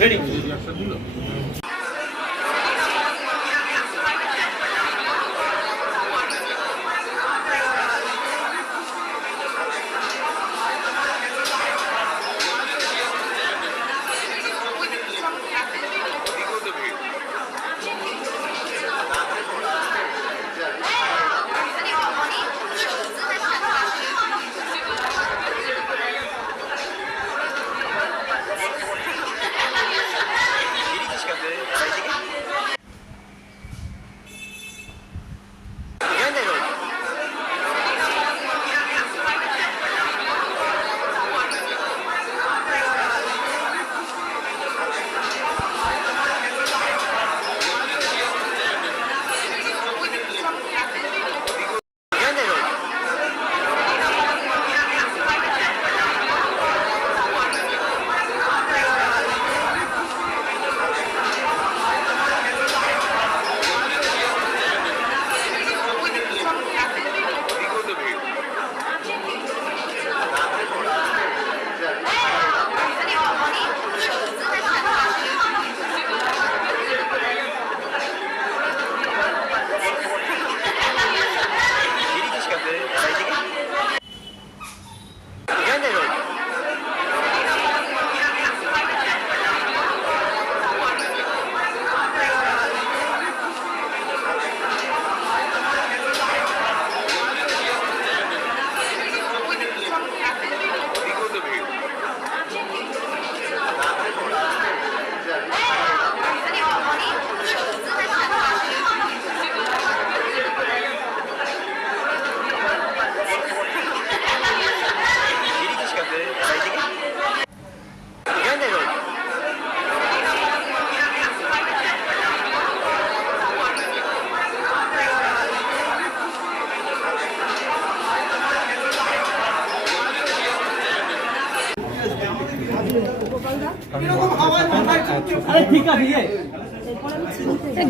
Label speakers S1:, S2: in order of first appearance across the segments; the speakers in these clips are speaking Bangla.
S1: রেডি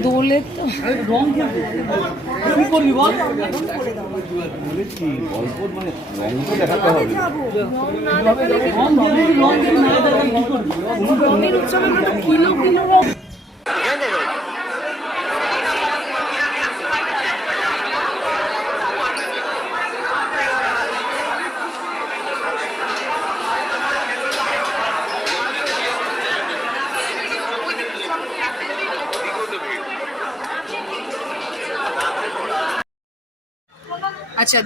S2: দোলের তো।
S1: রং কি করবি বল রং
S2: কিলো কিলো
S3: আচ্ছা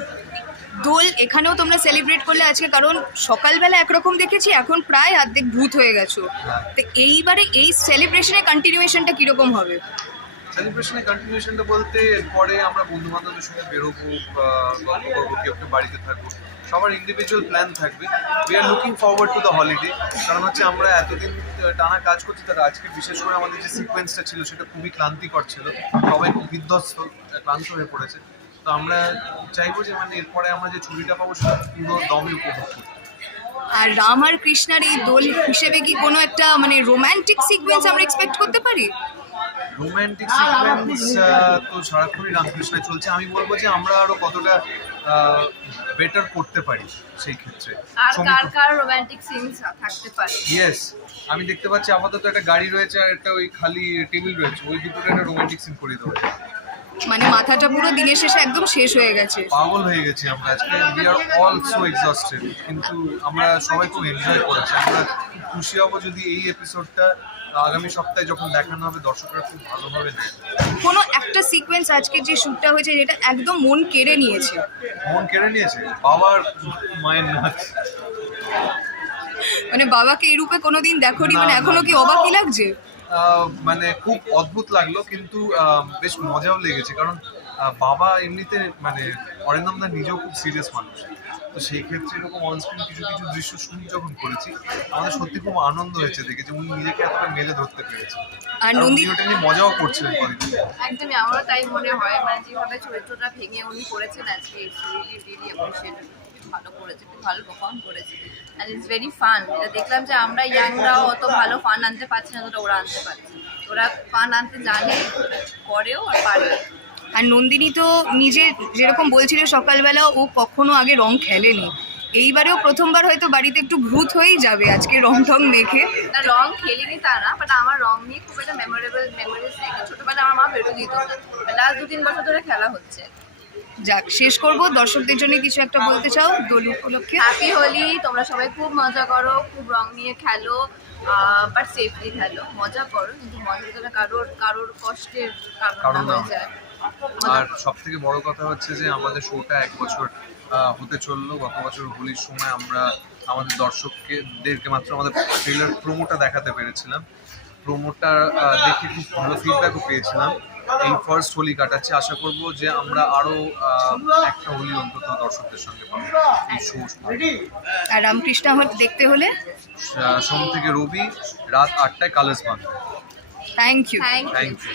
S3: দোল এখানেও তোমরা সেলিব্রেট করলে আজকে, কারণ সকালবেলা একরকম দেখেছি, এখন প্রায় অর্ধেক ভূত হয়ে গেছো। তো এইবারে এই সেলিব্রেশনের কন্টিনিউয়েশনটা কীরকম হবে?
S4: সেলিব্রেশনের কন্টিনিউশনটা বলতে এরপরে আমরা বন্ধু বান্ধবের সঙ্গে বেরোবো গল্প করব, কেউ কেউ বাড়িতে থাকব। সবার ইন্ডিভিজুয়াল প্ল্যান থাকবে। We are looking forward to the holiday কারণ হচ্ছে আমরা এতদিন টানা কাজ করছি, তার আজকে বিশেষ করে আমাদের যে সিকোয়েন্সটা ছিল, সেটা খুবই ক্লান্তিকর ছিল। সবাই খুব বিধ্বস্ত, ক্লান্ত হয়ে পড়েছে। তো আমরা চাইব যে মানে এরপরে আমরা যে ছবিটা পাবো সেটা পুরো দমে উপভোগ করব
S3: আর রাম আর কৃষ্ণার এই দোল হিসেবে কি কোনো একটা মানে রোমান্টিক সিকোয়েন্স আমরা এক্সপেক্ট করতে পারি?
S4: রোম্যান্টিক সিকোয়েন্স তো সারাক্ষণই রামকৃষ্ণায় চলছে। আমি বলব যে আমরা আরও কতটা বেটার করতে পারি সেই ক্ষেত্রে।
S3: আর কার কার রোমান্টিক সিনস থাকতে পারে?
S4: ইয়েস আমি দেখতে পাচ্ছি আপাতত একটা গাড়ি রয়েছে আর একটা ওই খালি টেবিল রয়েছে। ওই দুটোর একটা রোমান্টিক সিন করে দেওয়া যায়।
S3: মানে মাথাটা পুরো দিনের শেষে একদম শেষ হয়ে গেছে।
S4: পাগল হয়ে গেছি আমরা আজকে। We are all so exhausted কিন্তু আমরা সবাই খুব এনজয় করেছি। আমরা খুশি হব যদি এই এপিসোডটা আগামী সপ্তাহে যখন দেখানো হবে দর্শকরা খুব ভালোভাবে
S3: কোনো একটা সিকোয়েন্স আজকে যে শ্যুটটা হয়েছে যেটা একদম মন কেড়ে নিয়েছে।
S4: মন কেড়ে নিয়েছে? বাবার মায়ের নাচ।
S3: মানে বাবাকে এই রূপে কোনোদিন দেখোনি মানে এখনও কি। অবাকই লাগছে?
S4: মানে খুব অদ্ভুত লাগল, কিন্তু বেশ মজাও লেগেছে। কারণ বাবা এমনিতে মানে অরিন্দমদা নিজেও খুব সিরিয়াস মানুষ। তো সেই ক্ষেত্রে এরকম অনস্ক্রিন কিছু কিছু দৃশ্য শুট যখন করেছি আমাদের সত্যি খুব আনন্দ হয়েছে দেখে যে উনি নিজেকে এতটা মেলে ধরতে পেরেছে
S3: আর নন্দি
S4: ওটা নিয়ে মজাও করছিলেন কদিন
S5: একদমই আমারও তাই মনে হয় মানে যেভাবে চরিত্রটা ভেঙে উনি করেছেন আজকে রিলি রিলি ভালো করেছে খুব ভালো পারফর্ম করেছে। অ্যান্ড ইটস ভেরি ফান এটা দেখলাম যে আমরা ইয়াংরাও অত ভালো ফান আনতে পারছি না যতটা ওরা আনতে পারছে ওরা ফান আনতে জানে করেও আর পারে।
S3: আর নন্দিনী তো নিজে যেরকম বলছিল সকালবেলা ও কখনো আগে রং খেলেনি। এইবারেও প্রথমবার হয়তো বাড়িতে একটু ভূত হয়েই যাবে আজকে রং টং মেখে
S5: না রং খেলিনি তা না বাট আমার রং নিয়ে খুব একটা মেমোরেবল মেমোরিজ নেই। ছোটবেলায় আমার মা বেরো দিত। লাস্ট দু তিন বছর ধরে খেলা হচ্ছে।
S3: যাক শেষ করব। দর্শকদের জন্য কিছু একটা বলতে চাও? দোল উপলক্ষে?
S5: হ্যাপি হোলি তোমরা সবাই খুব মজা করো খুব রং নিয়ে খেলো বাট সেফলি খেলো। মজা করো কিন্তু মজা কারোর কারোর কষ্টের কারণ হয়ে যায়।
S4: আর সব থেকে বড় কথা হচ্ছে যে আমাদের শোটা এক বছর হতে চলল। গত বছর হোলির সময় আমরা আমাদের দর্শককে দেরকে মাত্র আমাদের ট্রেলার প্রোমোটা দেখাতে পেরেছিলাম। প্রোমোটা দেখে খুব ভালো ফিডব্যাকও পেয়েছিলাম। এই ফার্স্ট হোলি কাটাচ্ছি। আশা করব যে আমরা আরও একটা হোলি অন্তত দর্শকদের সঙ্গে পাবো এই শো
S3: আর রামকৃষ্ণ দেখতে হলে?
S4: সোম থেকে রবি রাত আটটায় colours Bangla
S5: thank you
S4: thank you